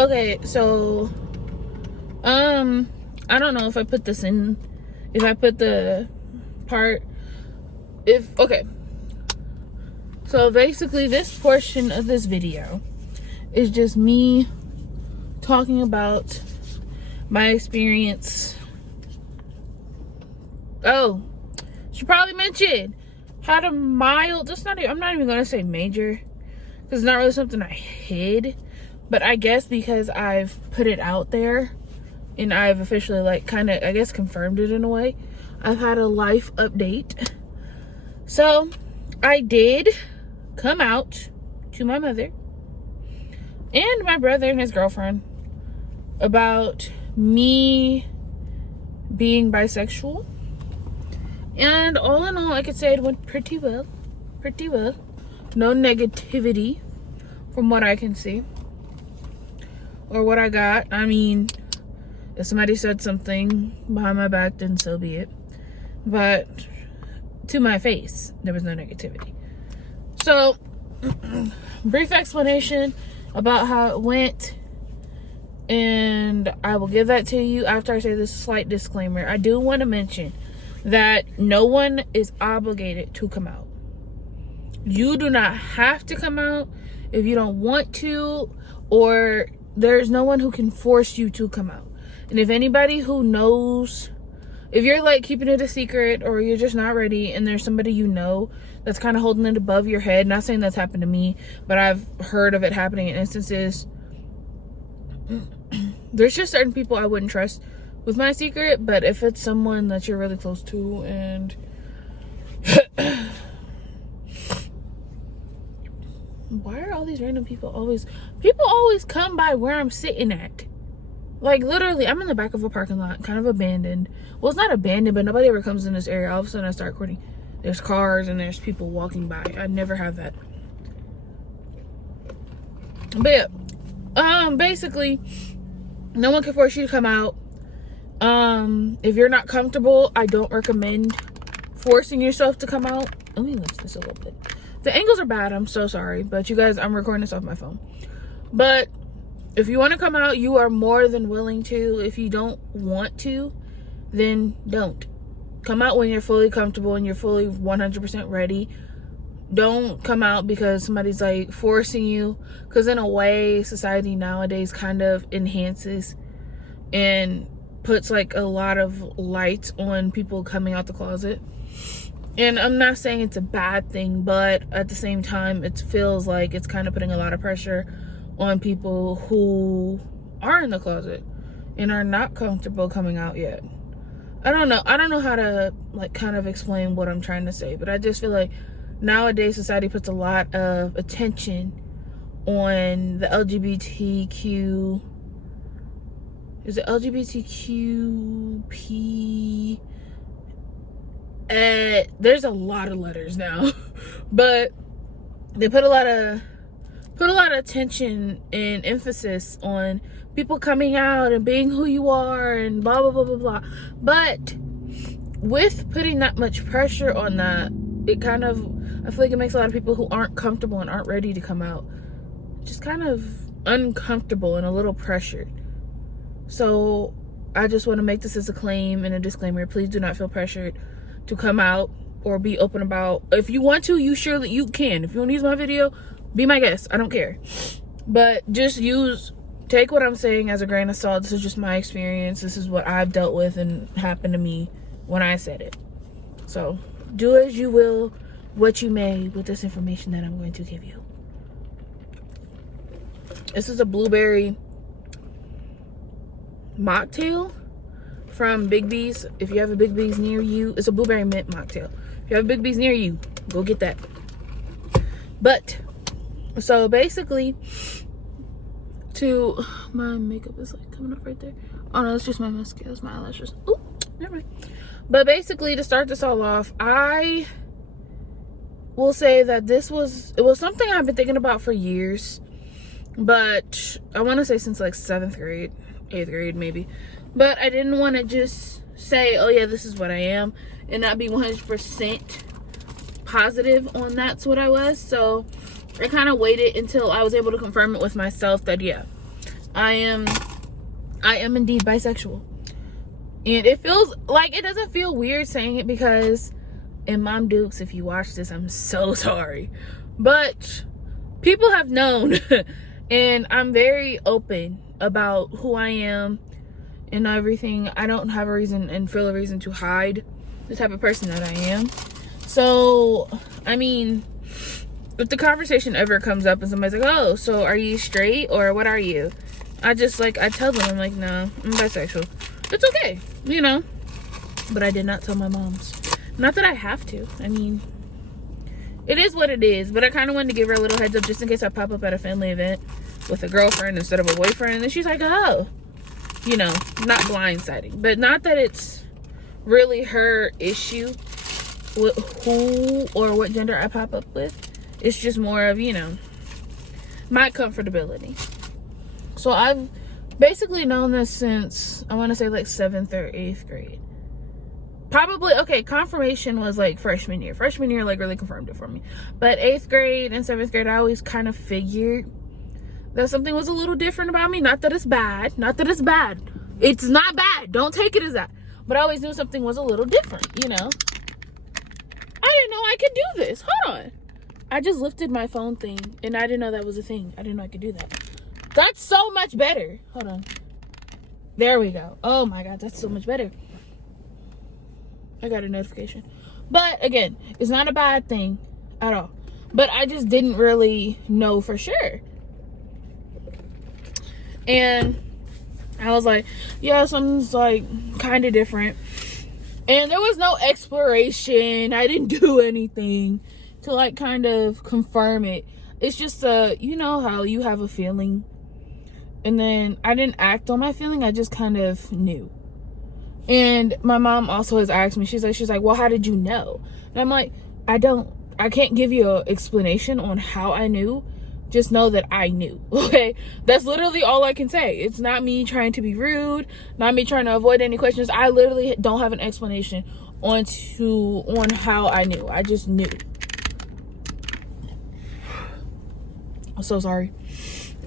Okay, so I don't know if I put this in, if I put the part, okay, so basically this portion of this video is just me talking about my experience. Oh, should probably mention, had a mild, I'm not even gonna say major, because it's not really something I hid, but I guess because I've put it out there and I've officially, like, kind of, I guess, confirmed it in a way, I've had a life update. So I did come out to my mother and my brother and his girlfriend about me being bisexual, and all in all, I could say it went pretty well. No negativity from what I can see or what I got. I mean, if somebody said something behind my back, then so be it, but to my face, there was no negativity. So brief explanation about how it went, and I will give that to you after I say this slight disclaimer. I do want to mention that no one is obligated to come out. You do not have to come out if you don't want to, or there's no one who can force you to come out. And if anybody who knows, if you're like keeping it a secret, or you're just not ready, and there's somebody you know that's kind of holding it above your head, not saying that's happened to me, but I've heard of it happening in instances. There's just certain people I wouldn't trust with my secret, but if it's someone that you're really close to, and why are all these random people always come by where I'm sitting at? Like, literally, I'm in the back of a parking lot, kind of abandoned. Well, it's not abandoned, but nobody ever comes in this area. All of a sudden I start recording, there's cars and there's people walking by. I never have that. But yeah, basically, no one can force you to come out. If you're not comfortable, I don't recommend forcing yourself to come out. Let me lift this a little bit. The angles are bad, I'm so sorry, but you guys, I'm recording this off my phone. But if you want to come out, you are more than willing to. If you don't want to, then don't. Come out when you're fully comfortable and you're fully 100% ready. Don't come out because somebody's like forcing you, because in a way, society nowadays kind of enhances and puts like a lot of light on people coming out the closet. And I'm not saying it's a bad thing, but at the same time, it feels like it's kind of putting a lot of pressure on people who are in the closet and are not comfortable coming out yet. I don't know how to like kind of explain what I'm trying to say, but I just feel like nowadays society puts a lot of attention on the LGBTQ. Is it LGBTQP? There's a lot of letters now, but they put a lot of attention and emphasis on people coming out and being who you are and blah blah blah blah blah. But with putting that much pressure on that, it kind of, I feel like it makes a lot of people who aren't comfortable and aren't ready to come out just kind of uncomfortable and a little pressured. So I just want to make this as a claim and a disclaimer. Please do not feel pressured to come out or be open about. If you want to, you surely you can. If you want to use my video, be my guest. I don't care. But just take what I'm saying as a grain of salt. This is just my experience. This is what I've dealt with and happened to me when I said it. So do as you will, what you may with this information that I'm going to give you. This is a blueberry mocktail from Big B's. If you have a Big B's near you, it's a blueberry mint mocktail. If you have a Big B's near you, go get that. But so basically, my makeup is like coming up right there. Oh no, it's just my mascara, it's my eyelashes. Oh, never mind. But basically, to start this all off, I will say that it was something I've been thinking about for years, but I want to say since like 7th grade, 8th grade maybe. But I didn't want to just say, oh yeah, this is what I am, and not be 100% positive on that's what I was. So I kind of waited until I was able to confirm it with myself that yeah, I am indeed bisexual. And it feels like, it doesn't feel weird saying it because, and Mom Dukes, if you watch this, I'm so sorry. But people have known and I'm very open about who I am and everything. I don't have a reason and feel a reason to hide the type of person that I am. So, I mean, if the conversation ever comes up and somebody's like, oh, so are you straight or what are you? I tell them, I'm like, no, I'm bisexual. It's okay, you know? But I did not tell my moms. Not that I have to. I mean, it is what it is. But I kind of wanted to give her a little heads up just in case I pop up at a family event with a girlfriend instead of a boyfriend. And she's like, oh, you know, not blindsiding. But not that it's really her issue with who or what gender I pop up with. It's just more of, you know, my comfortability. So I've basically known this since, I want to say like 7th or 8th grade. Probably, okay, confirmation was like freshman year. Freshman year like really confirmed it for me. But 8th grade and 7th grade, I always kind of figured that something was a little different about me. Not that it's bad. Not that it's bad. It's not bad. Don't take it as that. But I always knew something was a little different, you know. I didn't know I could do this. Hold on. I just lifted my phone thing and I didn't know that was a thing. I didn't know I could do that. That's so much better. Hold on. There we go. Oh my God, that's so much better. I got a notification. But again, it's not a bad thing at all. But I just didn't really know for sure. And I was like, yeah, something's like kind of different. And there was no exploration. I didn't do anything to like kind of confirm it. It's just you know how you have a feeling and then I didn't act on my feeling. I just kind of knew. And my mom also has asked me, she's like, well, how did you know? And I'm like, I can't give you an explanation on how I knew. Just know that I knew. Okay, that's literally all I can say. It's not me trying to be rude, not me trying to avoid any questions. I literally don't have an explanation on how I knew. I just knew. I'm so sorry.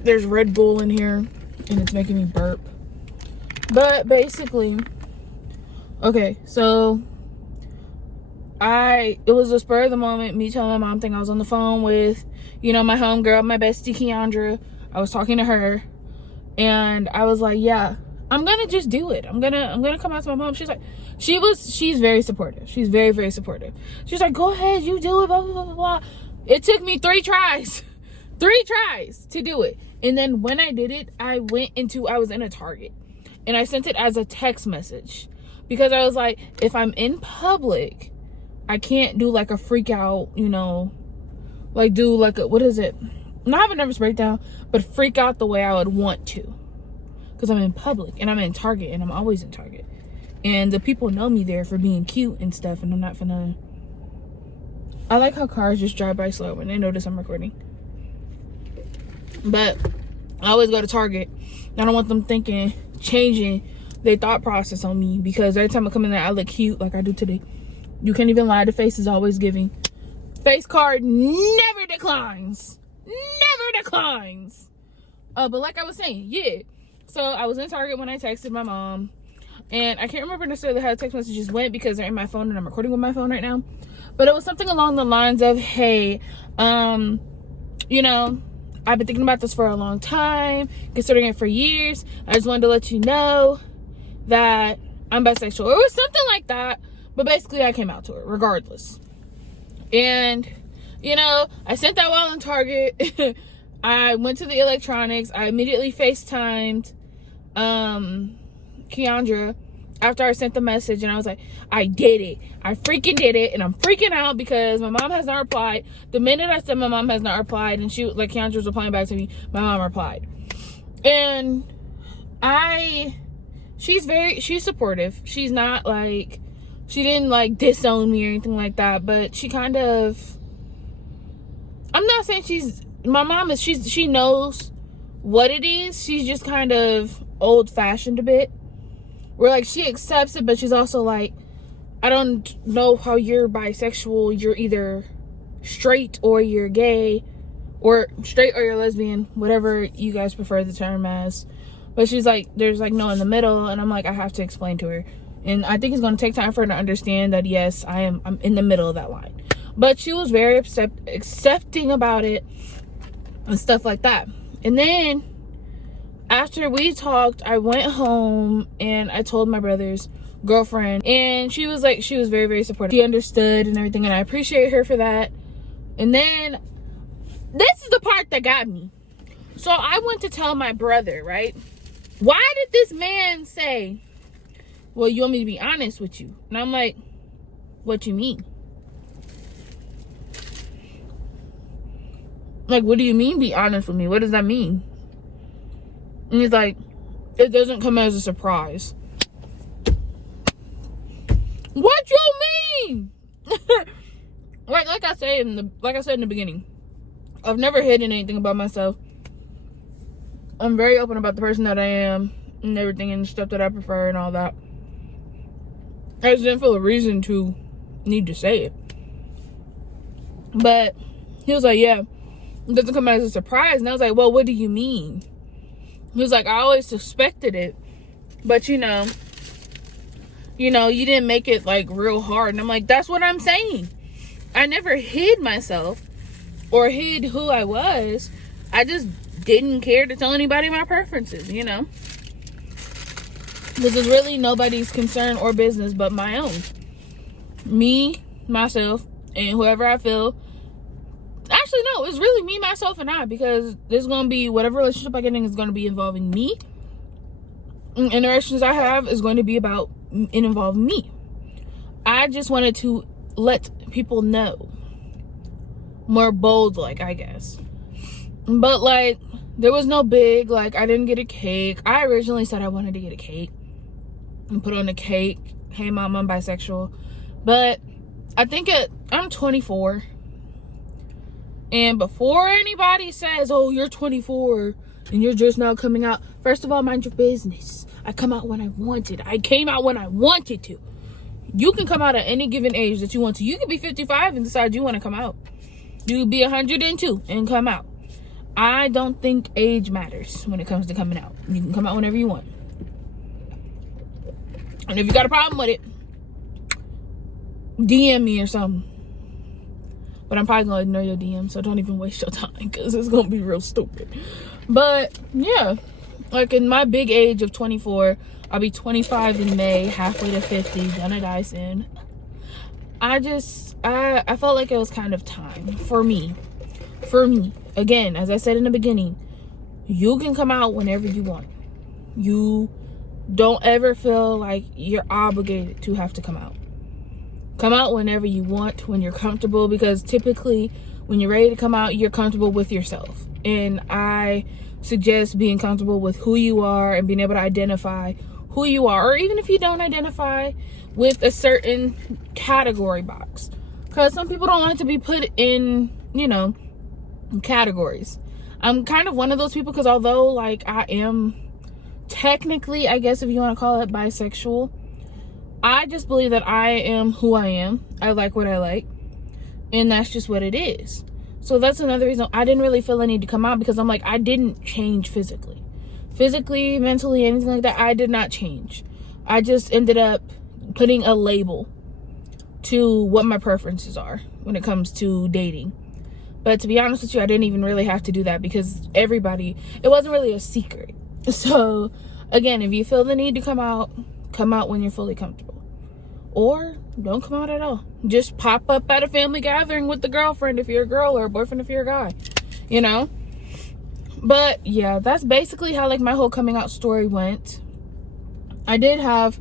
There's Red Bull in here and it's making me burp. But basically, okay, so it was a spur of the moment, me telling my mom thing. I was on the phone with, you know, my homegirl, my bestie Keandra. I was talking to her and I was like, yeah, I'm gonna just do it. I'm gonna come out to my mom. She's like, she's very supportive. She's very, very supportive. She's like, go ahead, you do it, blah, blah, blah, blah. It took me 3 tries. 3 tries to do it. And then when I did it, I was in a Target and I sent it as a text message because I was like, if I'm in public, I can't do like a freak out, you know, like do like a, what is it? Not have a nervous breakdown, but freak out the way I would want to. Because I'm in public and I'm in Target and I'm always in Target. And the people know me there for being cute and stuff. And I'm not finna. I like how cars just drive by slow when they notice I'm recording. But I always go to Target. I don't want them changing their thought process on me. Because every time I come in there, I look cute like I do today. You can't even lie. The face is always giving. Face card never declines. Never declines. But like I was saying, yeah. So I was in Target when I texted my mom. And I can't remember necessarily how the text messages went because they're in my phone and I'm recording with my phone right now. But it was something along the lines of, hey, you know, I've been thinking about this for a long time, considering it for years. I just wanted to let you know that I'm bisexual. It was something like that. But basically, I came out to it regardless. And, you know, I sent that while in Target. I went to the electronics. I immediately FaceTimed Keandra after I sent the message. And I was like, I did it. I freaking did it. And I'm freaking out because my mom has not replied. The minute I said my mom has not replied and she, like, Keandra was replying back to me, my mom replied. And she's supportive. She's not like, she didn't like disown me or anything like that, but she kind of, I'm not saying my mom is, she knows what it is. She's just kind of old fashioned a bit. Where like she accepts it, but she's also like, I don't know how you're bisexual. You're either straight or you're gay or straight, or you're lesbian, whatever you guys prefer the term as. But she's like, there's like no in the middle. And I'm like, I have to explain to her. And I think it's going to take time for her to understand that, yes, I'm in the middle of that line. But she was very accepting about it and stuff like that. And then after we talked, I went home and I told my brother's girlfriend, and she was like, she was very, very supportive. She understood and everything, and I appreciate her for that. And then this is the part that got me. So I went to tell my brother, right? Why did this man say, well, you want me to be honest with you? And I'm like, what you mean? Like, what do you mean be honest with me? What does that mean? And he's like, it doesn't come as a surprise. What you mean? like I said in the beginning, I've never hidden anything about myself. I'm very open about the person that I am and everything and stuff that I prefer and all that. I just didn't feel a reason to need to say it. But he was like, yeah, it doesn't come as a surprise. And I was like, well, what do you mean? He was like, I always suspected it, but you didn't make it like real hard. And I'm like, that's what I'm saying. I never hid myself or hid who I was. I just didn't care to tell anybody my preferences, This is really nobody's concern or business but my own. Me, myself, and whoever I feel. Actually, no, it's really me, myself, and I, because there's going to be, whatever relationship I get in is going to be involving me. And the interactions I have is going to be about and involve me. I just wanted to let people know. More bold, like, I guess. But, like, there was no big, like, I didn't get a cake. I originally said I wanted to get a cake and put on a cake. Hey, mom, I'm bisexual. But I think I'm 24. And before anybody says, oh, you're 24 and you're just now coming out, first of all, mind your business. I come out when I wanted. I came out when I wanted to. You can come out at any given age that you want to. You can be 55 and decide you want to come out. You can be 102 and come out. I don't think age matters when it comes to coming out. You can come out whenever you want. And if you got a problem with it, DM me or something. But I'm probably going to ignore your DM, so don't even waste your time because it's going to be real stupid. But, yeah. Like, in my big age of 24, I'll be 25 in May, halfway to 50, gonna die soon. I felt like it was kind of time for me. Again, as I said in the beginning, you can come out whenever you want. You don't ever feel like you're obligated to have to come out. Come out whenever you want, when you're comfortable, because typically when you're ready to come out, you're comfortable with yourself. And I suggest being comfortable with who you are and being able to identify who you are, or even if you don't identify with a certain category box, because some people don't like to be put in, categories. I'm kind of one of those people, because although like I am technically, I guess if you want to call it, bisexual, I just believe that I am who I am. I like what I like, and that's just what it is. So that's another reason I didn't really feel the need to come out, because I'm like, I didn't change physically, mentally, anything like that. I did not change. I just ended up putting a label to what my preferences are when it comes to dating. But to be honest with you, I didn't even really have to do that, because it wasn't really a secret. So again, if you feel the need to come out when you're fully comfortable, or don't come out at all. Just pop up at a family gathering with the girlfriend if you're a girl, or a boyfriend if you're a guy, But yeah, that's basically how like my whole coming out story went. I did have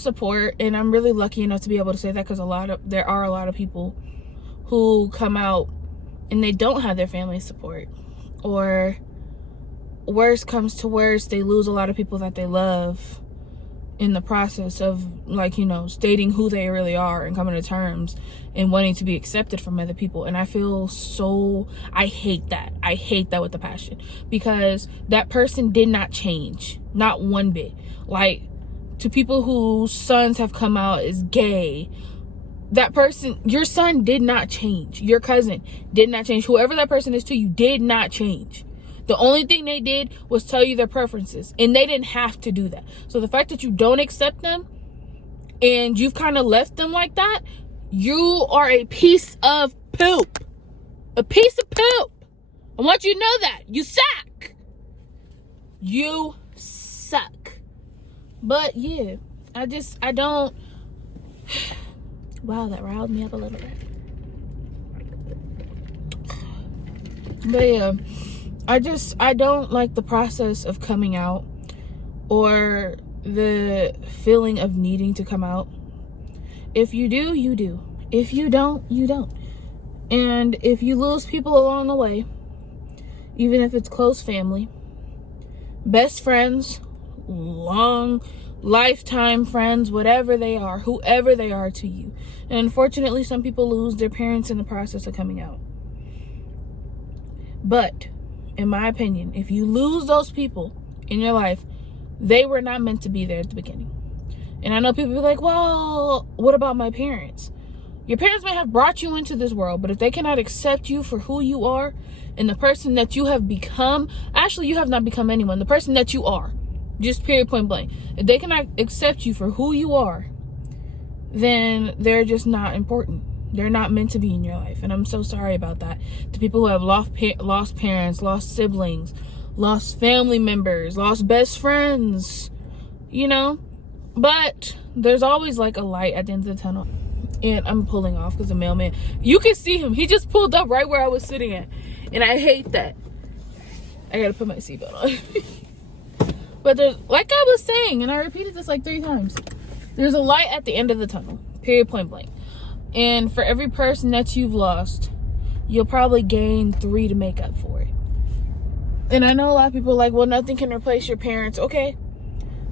support, and I'm really lucky enough to be able to say that, because there are a lot of people who come out and they don't have their family support, or worse comes to worse, they lose a lot of people that they love in the process of, like, stating who they really are and coming to terms and wanting to be accepted from other people. And I hate that. I hate that with a passion, because that person did not change, not one bit. Like, to people whose sons have come out as gay, that person, your son did not change. Your cousin did not change. Whoever that person is to you did not change. The only thing they did was tell you their preferences, and they didn't have to do that. So the fact that you don't accept them and you've kind of left them like that, you are a piece of poop. A piece of poop. I want you to know that. You suck. You suck. But yeah, I don't. Wow, that riled me up a little bit. But yeah, I don't like the process of coming out or the feeling of needing to come out. If you do, you do. If you don't, you don't. And if you lose people along the way, even if it's close family, best friends, long lifetime friends, whatever they are, whoever they are to you. And unfortunately, some people lose their parents in the process of coming out. But in my opinion, if you lose those people in your life, they were not meant to be there at the beginning. And I know people be like, well, what about my parents? Your parents may have brought you into this world, but if they cannot accept you for who you are and the person that you have become, actually, you have not become anyone, the person that you are, just period, point blank. If they cannot accept you for who you are, then they're just not important. They're not meant to be in your life. And I'm so sorry about that. To people who have lost parents, lost siblings, lost family members, lost best friends, you know. But there's always like a light at the end of the tunnel. And I'm pulling off because the mailman, you can see him. He just pulled up right where I was sitting at. And I hate that. I gotta put my seatbelt on. But there's, like I was saying, and I repeated this like 3 times, there's a light at the end of the tunnel. Period, point blank. And for every person that you've lost, you'll probably gain 3 to make up for it. And I know a lot of people are like, well, nothing can replace your parents. Okay.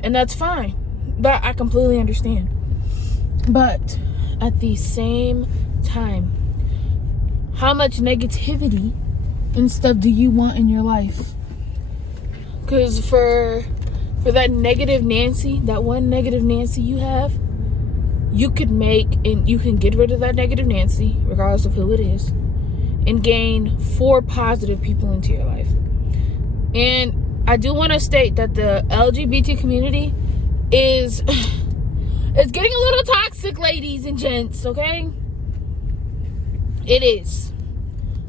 And that's fine. That I completely understand. But at the same time, how much negativity and stuff do you want in your life? Because for that negative Nancy, that one negative Nancy you have, you could make, and you can get rid of that negative Nancy, regardless of who it is, and gain 4 positive people into your life. And I do want to state that the LGBT community is it's getting a little toxic, ladies and gents, okay? It is.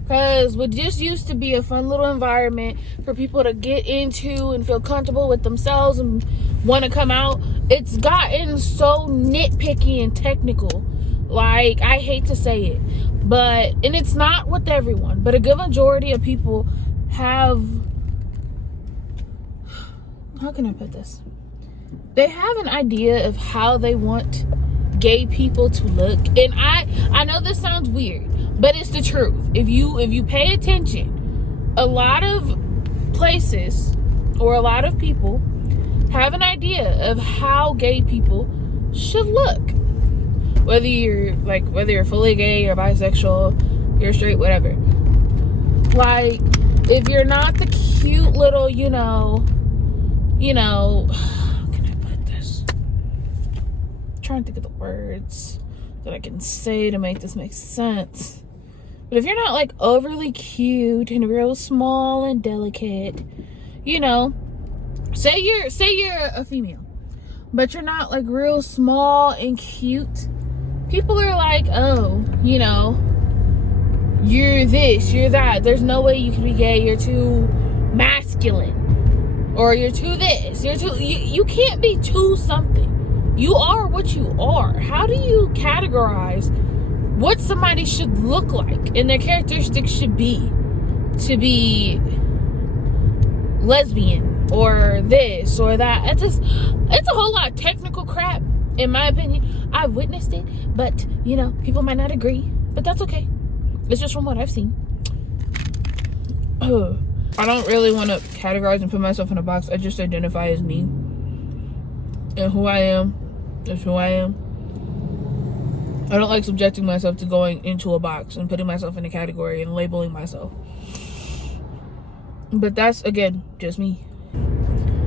Because what just used to be a fun little environment for people to get into and feel comfortable with themselves and want to come out, it's gotten so nitpicky and technical. Like, I hate to say it, but, and it's not with everyone, but a good majority of people have, how can I put this? They have an idea of how they want gay people to look. And I know this sounds weird, but it's the truth. If you pay attention, a lot of places or a lot of people have an idea of how gay people should look. Whether you're fully gay or bisexual, you're straight, whatever. Like, if you're not the cute little, you know, how can I put this? I'm trying to think of the words that I can say to make this make sense. But if you're not like overly cute and real small and delicate, you know, say you're a female, but you're not like real small and cute, people are like, oh, you know, you're this, you're that. There's no way you can be gay. You're too masculine. Or you're too this. You can't be too something. You are what you are. How do you categorize what somebody should look like and their characteristics should be to be lesbian or this or that? It's a whole lot of technical crap, in my opinion. I've witnessed it, but you know, people might not agree, but that's okay. It's just from what I've seen. I don't really want to categorize and put myself in a box. I just identify as me. And who I am is who I am. I don't like subjecting myself to going into a box and putting myself in a category and labeling myself. But that's, again, just me.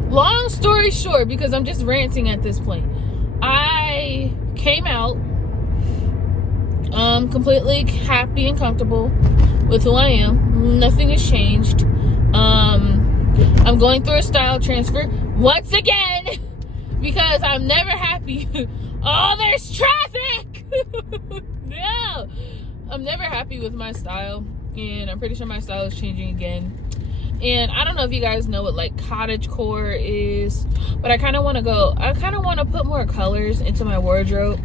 Long story short, because I'm just ranting at this point, I came out completely happy and comfortable with who I am. Nothing has changed. I'm going through a style transfer once again because I'm never happy. Oh, there's traffic. No, I'm never happy with my style, and I'm pretty sure my style is changing again. And I don't know if you guys know what like cottagecore is, but I kind of want to put more colors into my wardrobe.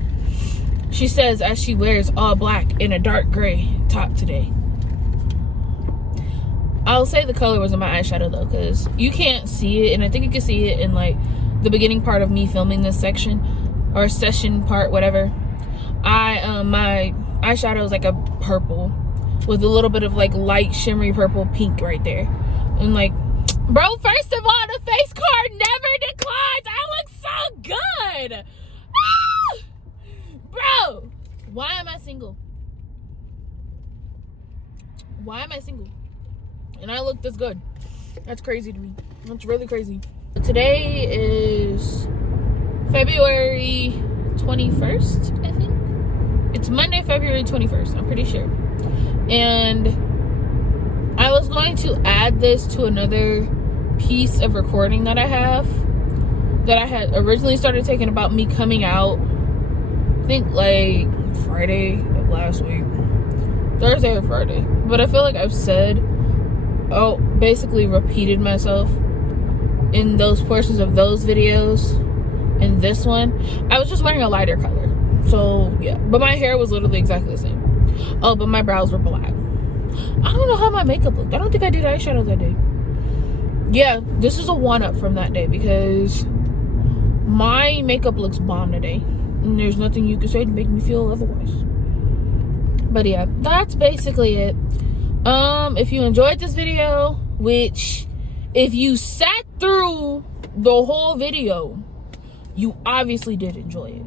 She says as she wears all black and a dark gray top today. I'll say the color was in my eyeshadow though, because you can't see it, and I think you can see it in like the beginning part of me filming this section or session part, whatever. My eyeshadow is like a purple with a little bit of like light shimmery purple pink right there. And like, bro, first of all, the face card never declines. I look so good. Ah! Bro, why am I single? Why am I single? And I look this good. That's crazy to me. That's really crazy. Today is February 21st, I think. It's Monday, February 21st, I'm pretty sure. And I was going to add this to another piece of recording that I have, that I had originally started taking about me coming out, I think like Friday of last week. Thursday or Friday. But I feel like I've said, basically repeated myself in those portions of those videos. In this one, I was just wearing a lighter color. So, yeah. But my hair was literally exactly the same. Oh, but my brows were black. I don't know how my makeup looked. I don't think I did eyeshadow that day. Yeah, this is a one-up from that day because my makeup looks bomb today. And there's nothing you can say to make me feel otherwise. But yeah, that's basically it. If you enjoyed this video, which if you sat through the whole video, you obviously did enjoy it.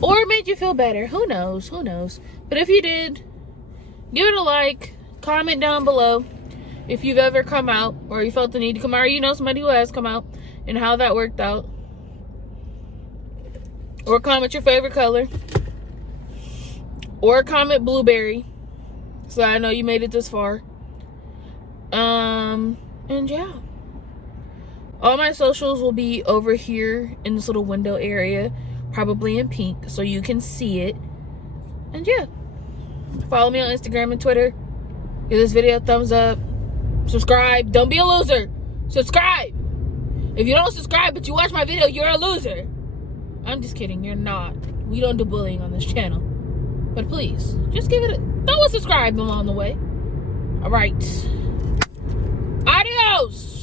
Or it made you feel better. Who knows? Who knows? But if you did, give it a like. Comment down below if you've ever come out or you felt the need to come out, or you know somebody who has come out and how that worked out. Or comment your favorite color. Or comment blueberry, so I know you made it this far. And yeah, all my socials will be over here in this little window area, probably in pink, so you can see it. And yeah, follow me on Instagram and Twitter. Give this video a thumbs up. Subscribe. Don't be a loser. Subscribe. If you don't subscribe but you watch my video, you're a loser. I'm just kidding. You're not. We don't do bullying on this channel. But please, just give it throw a subscribe along the way. All right. Adios.